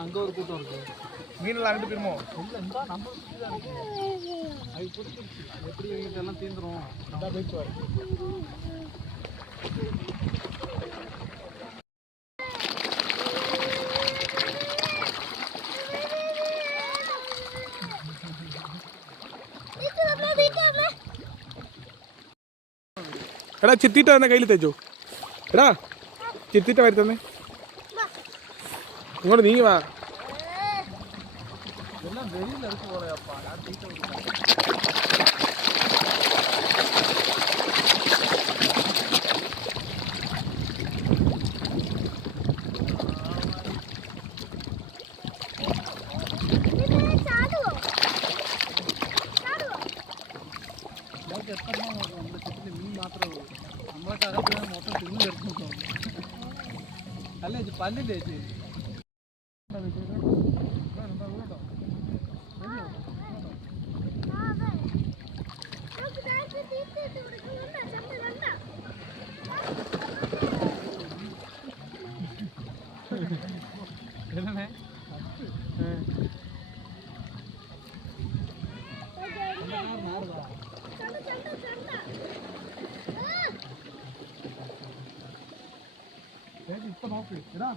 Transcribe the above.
அங்க ஒரு கூட்டம் இருக்கு. மீனெல்லாம் அங்கிட்டு போயிருமோ? இல்லை, இந்த நம்ம இருக்கு. அது பிடிச்சிருச்சு. எப்படி எல்லாம் தீந்துரும். அதான் போயிட்டு வர. എടാ ചിത്തിട്ട തന്നെ കയ്യിൽ തേച്ചോ. എടാ ചിത്തിട്ട വരി തന്നെ ഇങ്ങോട്ട് നീങ്ങി വാ. എല്ലാം വെളിയിലെടുത്ത് പോലെയപ്പാ. ഞാൻ തീറ്റ നമ്മുടെ ചുറ്റിൽ മീൻ മാത്രമേ ഉള്ളൂ. നമ്മളൊക്കെ അകത്ത് മൊത്തം തിന്നിലെടുത്തു. അല്ലേ ചേച്ചി പല്ലില്ലേ ചേച്ചി? ഇപ്പൊ നോക്ക് ഇതാ